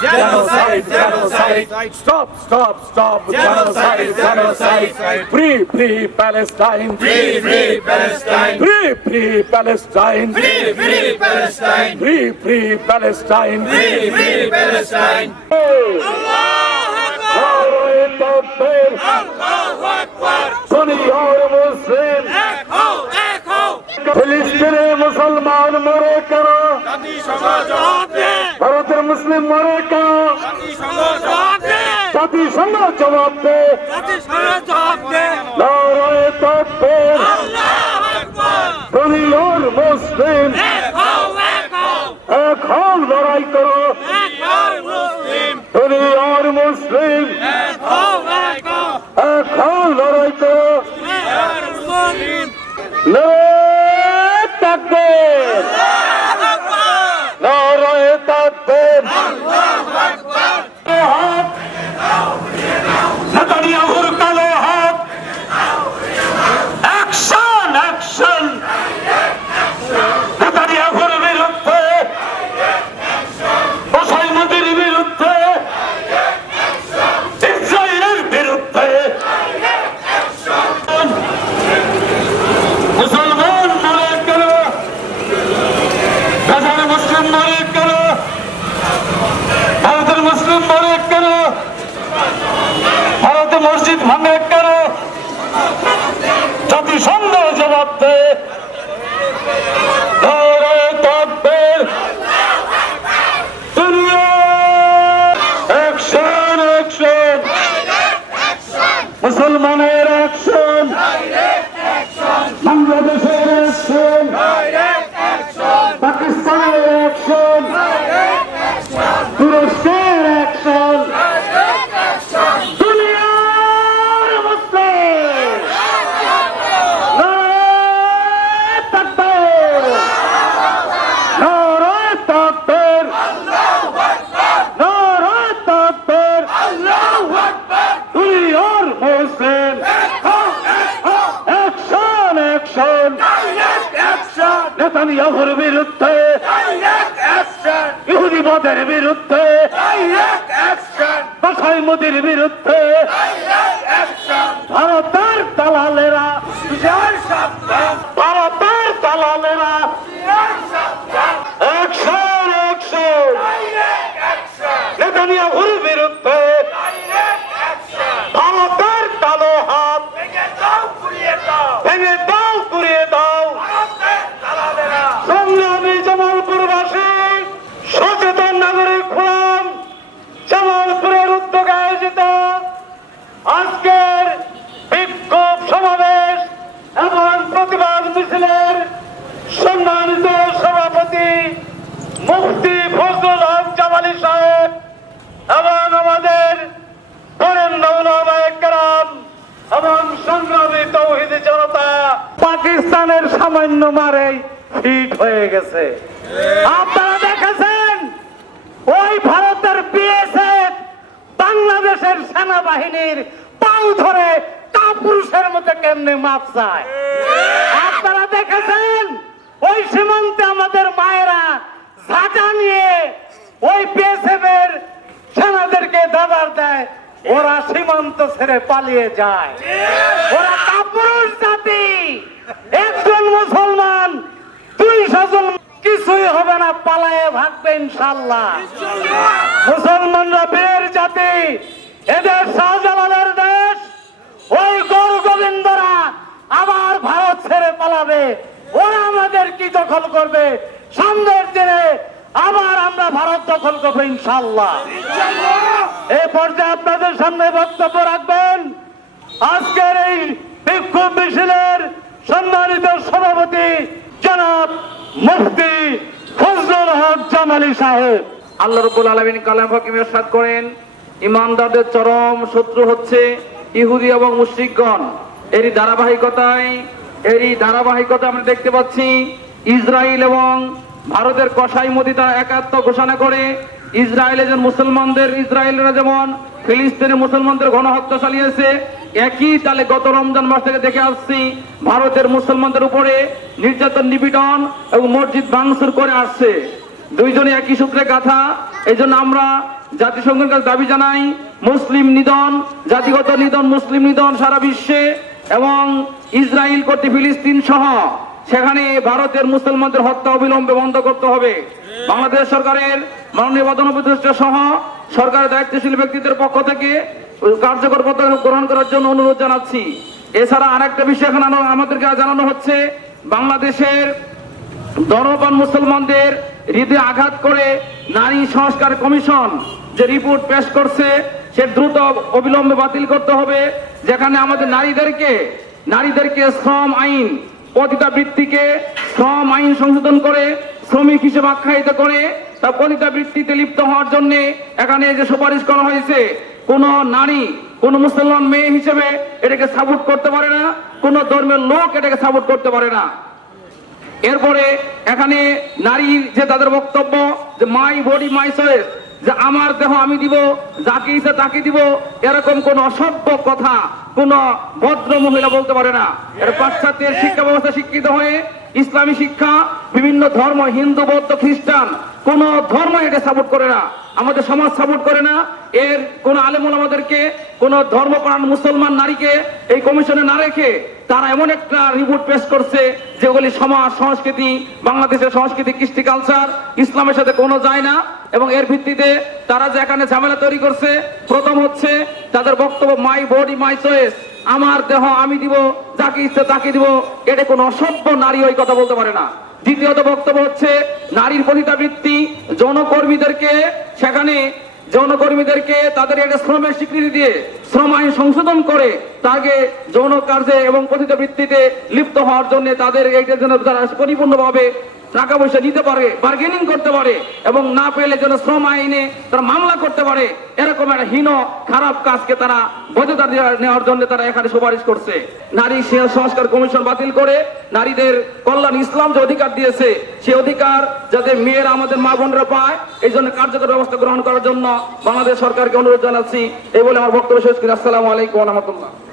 Genocide, genocide, stop, stop, stop, genocide, genocide, free, free Palestine, Free, free Palestine. free, free Palestine, Free, free Palestine. free, free Palestine. Free, free Palestine. নারায়ে তাকবীর, দুনিয়ার মুসলিম, ফিলিস্তিনে মুসলমান মরে কেন মুসলিম মরে কেন জাতিসংঘ জবাব দে। নারায়ে তাকবীর, দুনিয়ার মুসলিম। এখন লড়াই করো। দুনিয়ার মুসলিম। এখন লড়াই করো। তাকবীর, নারায়ে তাকবীর। হাত নেতানিয়াহুর কালো হাত অ্যাকশন অ্যাকশন নেতানিয়াহুর বিরুদ্ধে মুসলমানদের বিরুদ্ধে ইসরায়েলের বিরুদ্ধে মুসলমান মনে করো মুসলিম মনে করো ভারতের মুসলিম মনে করো ভারতে মসজিদ ভাঙে করো জাতিসংঘ জবাব দে নারায়ে তাকবীর। দুনিয়া। অ্যাকশন অ্যাকশন মুসলমানের অ্যাকশন বাংলাদেশের অ্যাকশন পাকিস্তানের অ্যাকশন তুরস্কের অ্যাকশন দুনিয়ার মুসলিম নারায়ে তাকবীর নারায়ে তাকবীর নারায়ে তাকবীর দুনিয়ার মুসলিম অ্যাকশন অ্যাকশন নেতানিয়াহুর বিরুদ্ধে। ইহুদিবাদের বিরুদ্ধে। বাসাই মোদির বিরুদ্ধে। ভারতের দালালেরা ভারতের দালালেরা অ্যাকশন অ্যাকশন নেতানিয়াহুর বিরুদ্ধে ভারতের কালো হাত ভেঙে দাও ঘুরিয়ে দাও সংগ্রামী জামালপুরবাসী সচেতন নাগরিক ফোরাম জামালপুরের উদ্যোগে আয়োজিত আজকের বিক্ষোভ সমাবেশ এবং প্রতিবাদ মিছিলের সম্মানিত সভাপতি মুফতি ফজলুল হক জামালি সাহেব এবং আমাদের এবং সংগ্রামী তৌহিদ জনতা পাকিস্তানের সামান্য মারেই ফিট হয়ে গেছে। আপনারা দেখেছেন? ওই ভারতের বিএসএফ বাংলাদেশের সেনাবাহিনীর পাও ধরে কাপুরুষের মতো কেমনে মাপ চায়? আপনারা দেখেছেন? ওই সীমান্তে আমাদের মায়েরা ঝাঁটা নিয়ে ওই এর সেনাদেরকে দাবার দেয়, ওরা সীমান্ত ছেড়ে পালিয়ে যায়। ওরা কাপুরুষ জাতি। একজন মুসলমান দুইশো জন কিছুই হবে না, পালায়ে ভাগবে ইনশাল্লাহ মুসলমানরা বীর জাতি, এদের শাহজালালের দেশ, ওই গৌর গোবিন্দরা আবার ভারত ছেড়ে পালাবে। ওরা আমাদের কি দখল করবে? সামনের দিনে আবার আমরা ভারত দখল করব ইনশাল্লাহ এ পর্যায়ে আপনাদের সামনে বক্তব্য রাখবেন। আজকের এই বিক্ষোভ মিছিলের সম্মানিত সভাপতি জনাব মুফতি ফজলুল হক জামালি সাহেব। আল্লাহ রব্বুল আলমিন কালাম হকিম এরশাদ করেন, ইমানদারদের চরম শত্রু হচ্ছে ইহুদি এবং মুশরিকগণ। এরই ধারাবাহিকতায়, এরই ধারাবাহিকতা আমরা দেখতে পাচ্ছি ইসরায়েল এবং ভারতের কসাই মোদি তারা একাত্ম ঘোষণা করে ইসরায়েলে যেমন মুসলমানদের, ইসরায়েলরা যেমন ফিলিস্তিনের মুসলমানদের গণহত্যা চালিয়েছে, একই তালে গত রমজান মাস থেকে দেখে আসছি ভারতের মুসলমানদের উপরে নির্যাতন, নিপীড়ন এবং মসজিদ ভাঙচুর করে আসছে। দুইজনে একই সূত্রে গাথা এই আমরা জাতিসংঘের কাছে দাবি জানাই, মুসলিম নিধন, জাতিগত নিধন, মুসলিম নিধন সারা বিশ্বে এবং ইসরায়েল কর্তৃক ফিলিস্তিন সহ সেখানে ভারতের মুসলমানদের হত্যা অবিলম্বে বন্ধ করতে হবে। বাংলাদেশ সরকারের মাননীয় প্রধান উপদেষ্টা সহ সরকারের দায়িত্বশীল ব্যক্তিদের পক্ষ থেকে কার্যকর পদক্ষেপ গ্রহণ করার জন্য অনুরোধ জানাচ্ছি। এছাড়া আরেকটা বিষয় এখন আমাদেরকে জানানো হচ্ছে, বাংলাদেশের ধর্মপান মুসলমানদের হৃদয়ে আঘাত করে নারী সংস্কার কমিশন যে রিপোর্ট পেশ করছে, সে দ্রুত অবিলম্বে বাতিল করতে হবে, যেখানে আমাদের নারীদেরকে নারীদেরকে শ্রম আইন পতিতা বৃত্তিকে শ্রম আইন সংশোধন করে, শ্রমিক হিসেবে আখ্যায়িত করে, তা পতিতা বৃত্তিতে লিপ্ত হওয়ার জন্য এখানে যে সুপারিশ করা হয়েছে, কোন নারী, কোন মুসলমান মেয়ে হিসেবে এটাকে সাপোর্ট করতে পারে না, কোন ধর্মের লোক এটাকে সাপোর্ট করতে পারে না। এরপরে এখানে নারীর যে তাদের বক্তব্য, যে মাই বডি মাই চয়েস যে আমার দেহ আমি দিব, যাকে ইচ্ছা তাকে দিব, এরকম কোন অসভ্য কথা কোন ভদ্র মহিলা বলতে পারে না। এর পাশ্চাত্যের শিক্ষা ব্যবস্থা শিক্ষিত হয়ে ইসলামী শিক্ষা, বিভিন্ন ধর্ম, হিন্দু, বৌদ্ধ, খ্রিস্টান, কোন ধর্ম এটা সাপোর্ট করে না। আমাদের সমাজ সাপোর্ট করে না। এর কোন আলেমুল আমাদেরকে কোন ধর্মপ্রাণ মুসলমান নারীকে এই কমিশনে না রেখে তারা এমন একটা রিপোর্ট পেশ করছে যেগুলি সমাজ, সংস্কৃতি, বাংলাদেশের সংস্কৃতি, কৃষ্টি কালচার ইসলামের সাথে কোনো যায় না। এবং এর ভিত্তিতে তারা যে এখানে ঝামেলা তৈরি করছে, প্রথম হচ্ছে তাদের বক্তব্য মাই বডি মাই চয়েস আমার দেহ আমি দিব, যাকে ইচ্ছে তাকে দিব। এটা কোনো অসভ্য নারী ওই কথা বলতে পারে না। দ্বিতীয়ত বক্তব্য হচ্ছে, নারীর পতিতাবৃত্তি যৌনকর্মীদেরকে সেখানে যৌনকর্মীদেরকে তাদের একটা শ্রমের স্বীকৃতি দিয়ে শ্রম আইন সংশোধন করে তাকে যৌন কার্যে এবং কথিত ভিত্তিতে লিপ্ত হওয়ার জন্য তাদের এইটার জন্য তারা পরিপূর্ণভাবে টাকা পয়সা নিতে পারে বার্গেনিং করতে পারে, এবং না পেলে যেন শ্রম আইনে তারা মামলা করতে পারে, এরকম একটা হীন, খারাপ কাজকে তারা বৈধতা নেওয়ার জন্য তারা এখানে সুপারিশ করছে। নারী সে- সংস্কার কমিশন বাতিল করে, নারীদের কল্যাণ ইসলাম যে অধিকার দিয়েছে সেই অধিকার যাতে মেয়েরা আমাদের মা বোনরা পায়, এই জন্য কার্যকর ব্যবস্থা গ্রহণ করার জন্য বাংলাদেশ সরকারকে অনুরোধ জানাচ্ছি, এই বলে আমার বক্তব্য শেষ করি। আসসালামু আলাইকুম রহমতুল্লাহ।